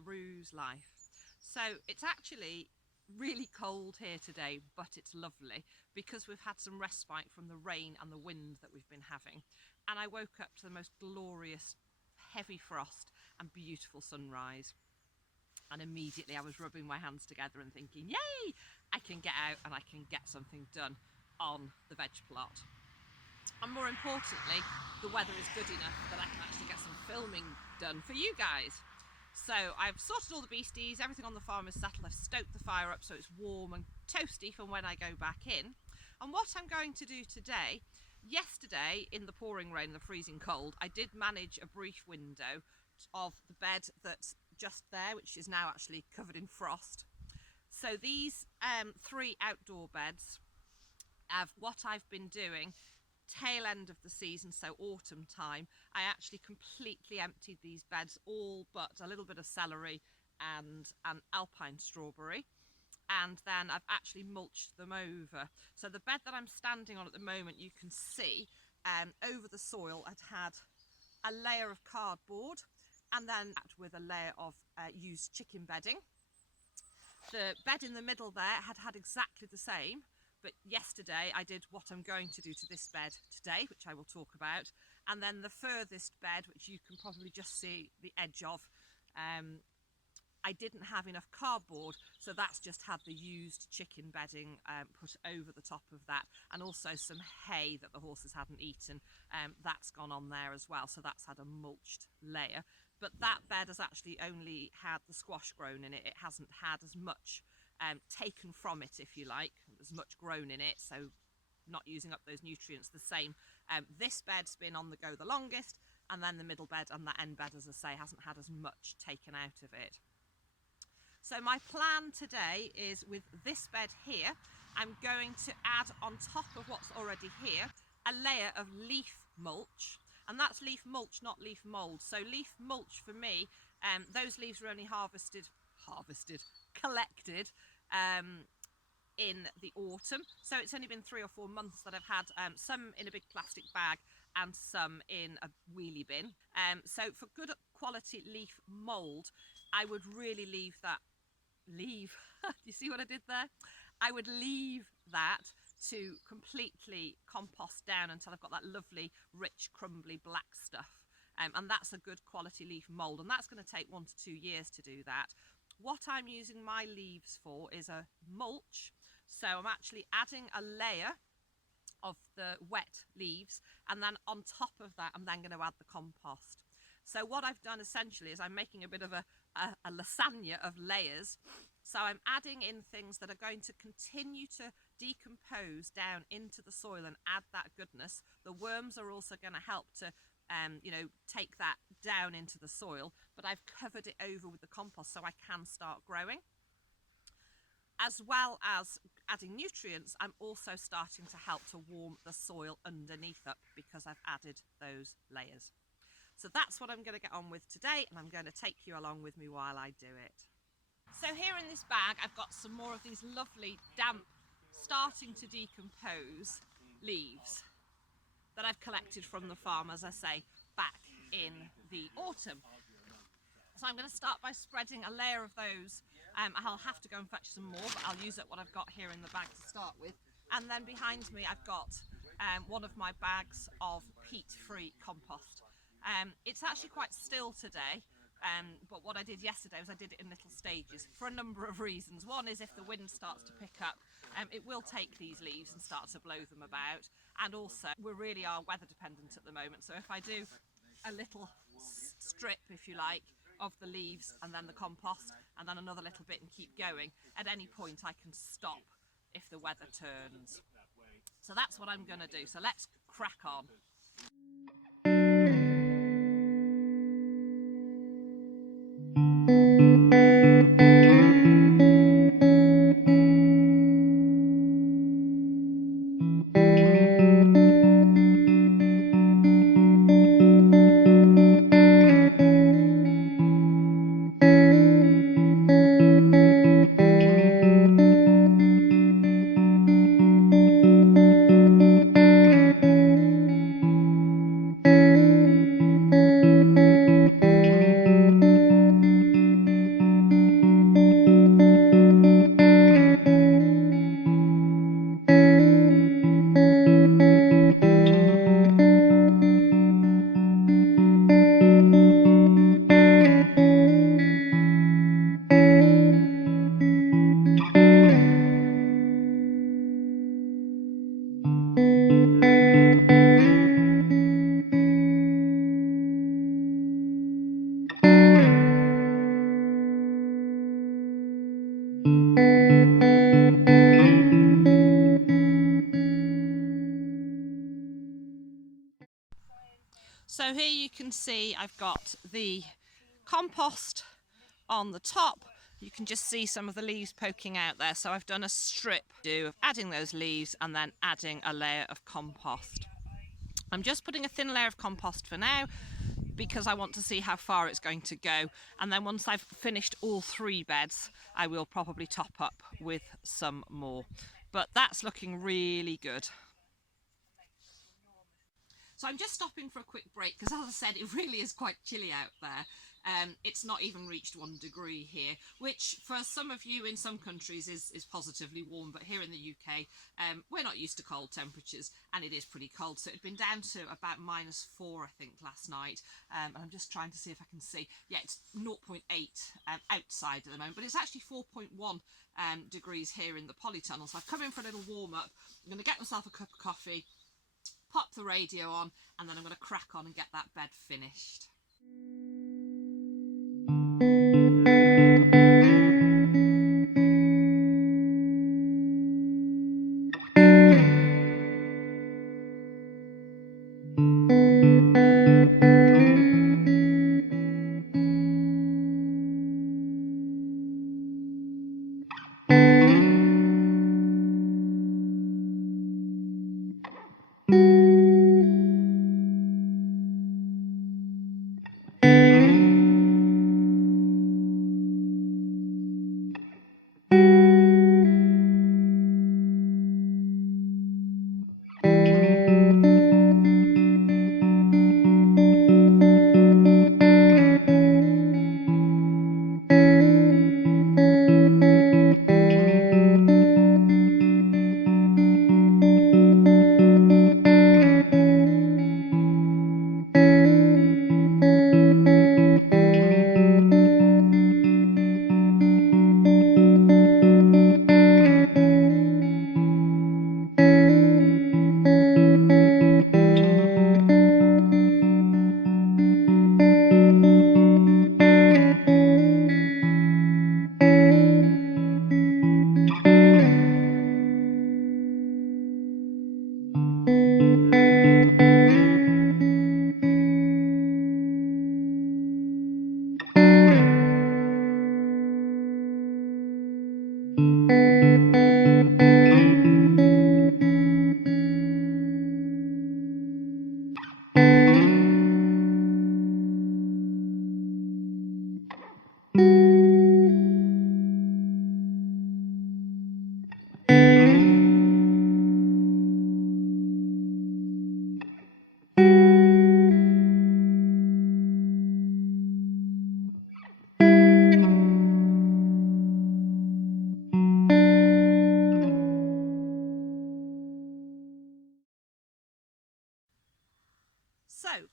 Roo's life. So it's actually really cold here today, but it's lovely because we've had some respite from the rain and the wind that we've been having. And I woke up to the most glorious heavy frost and beautiful sunrise. And immediately I was rubbing my hands together and thinking, yay, I can get out and I can get something done on the veg plot. And more importantly, the weather is good enough that I can actually get some filming done for you guys. So I've sorted all the beasties, everything on the farm is settled, I've stoked the fire up so it's warm and toasty for when I go back in. And what I'm going to do today, yesterday in the pouring rain, the freezing cold, I did manage a brief window of the bed that's just there, which is now actually covered in frost. So these 3 outdoor beds, what I've been doing, tail end of the season, so autumn time, I actually completely emptied these beds, all but a little bit of celery and an alpine strawberry, and then I've actually mulched them over. So the bed that I'm standing on at the moment, you can see over the soil had a layer of cardboard, and then with a layer of used chicken bedding. The bed in the middle there had exactly the same, but yesterday I did what I'm going to do to this bed today, which I will talk about. And then the furthest bed, which you can probably just see the edge of, I didn't have enough cardboard, so that's just had the used chicken bedding put over the top of that, and also some hay that the horses hadn't eaten, that's gone on there as well, so that's had a mulched layer. But that bed has actually only had the squash grown in it. It hasn't had as much taken from it, if you like, as much grown in it, so not using up those nutrients the same. This bed's been on the go the longest, and then the middle bed and the end bed, as I say, hasn't had as much taken out of it. So my plan today is, with this bed here, I'm going to add on top of what's already here a layer of leaf mulch, and that's leaf mulch, not leaf mould. So leaf mulch for me, those leaves were only collected in the autumn, so it's only been 3 or 4 months that I've had some in a big plastic bag and some in a wheelie bin. So for good quality leaf mould, I would really leave you see what I did there? I would leave that to completely compost down until I've got that lovely rich crumbly black stuff, and that's a good quality leaf mould, and that's going to take 1 to 2 years to do that. What I'm using my leaves for is a mulch, so I'm actually adding a layer of the wet leaves, and then on top of that I'm then going to add the compost. So what I've done essentially is I'm making a bit of a lasagna of layers. So I'm adding in things that are going to continue to decompose down into the soil and add that goodness. The worms are also going to help to take that down into the soil, but I've covered it over with the compost so I can start growing. As well as adding nutrients, I'm also starting to help to warm the soil underneath up because I've added those layers. So that's what I'm going to get on with today, and I'm going to take you along with me while I do it. So here in this bag I've got some more of these lovely damp, starting to decompose leaves that I've collected from the farm, as I say, back in the autumn. So I'm going to start by spreading a layer of those. I'll have to go and fetch some more, but I'll use up what I've got here in the bag to start with. And then behind me I've got one of my bags of peat-free compost. It's actually quite still today, but what I did yesterday was I did it in little stages for a number of reasons. One is if the wind starts to pick up, it will take these leaves and start to blow them about, and also we really are weather dependent at the moment, so if I do a little strip, if you like, of the leaves and then the compost and then another little bit and keep going, at any point I can stop if the weather turns. So that's what I'm going to do, so let's crack on. you can see I've got the compost on the top. You can just see some of the leaves poking out there. So I've done a strip of adding those leaves and then adding a layer of compost. I'm just putting a thin layer of compost for now because I want to see how far it's going to go, and then once I've finished all 3 beds I will probably top up with some more, but that's looking really good. So I'm just stopping for a quick break because, as I said, it really is quite chilly out there. It's not even reached 1 degree here, which for some of you in some countries is positively warm, but here in the UK we're not used to cold temperatures and it is pretty cold. So it'd been down to about -4 I think last night, and I'm just trying to see if I can see. Yeah, it's 0.8 outside at the moment, but it's actually 4.1 degrees here in the polytunnel. So I've come in for a little warm up. I'm going to get myself a cup of coffee, pop the radio on, and then I'm going to crack on and get that bed finished. So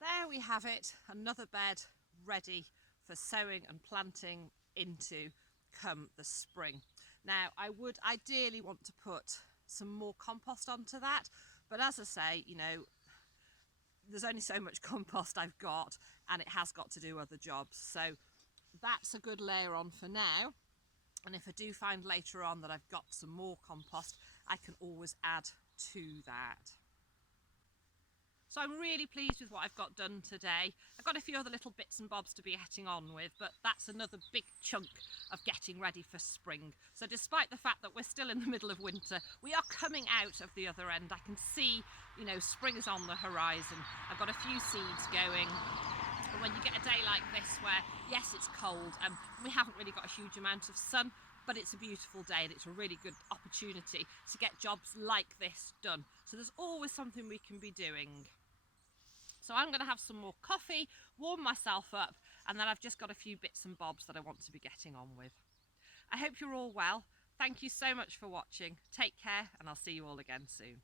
there we have it, another bed ready for sowing and planting into come the spring. Now I would ideally want to put some more compost onto that, but as I say, you know, there's only so much compost I've got and it has got to do other jobs. So that's a good layer on for now, and if I do find later on that I've got some more compost, I can always add to that. So I'm really pleased with what I've got done today. I've got a few other little bits and bobs to be getting on with, but that's another big chunk of getting ready for spring. So despite the fact that we're still in the middle of winter, we are coming out of the other end. I can see, you know, spring is on the horizon. I've got a few seeds going. And when you get a day like this where, yes, it's cold and we haven't really got a huge amount of sun, but it's a beautiful day and it's a really good opportunity to get jobs like this done. So there's always something we can be doing. So I'm going to have some more coffee, warm myself up, and then I've just got a few bits and bobs that I want to be getting on with. I hope you're all well. Thank you so much for watching. Take care, and I'll see you all again soon.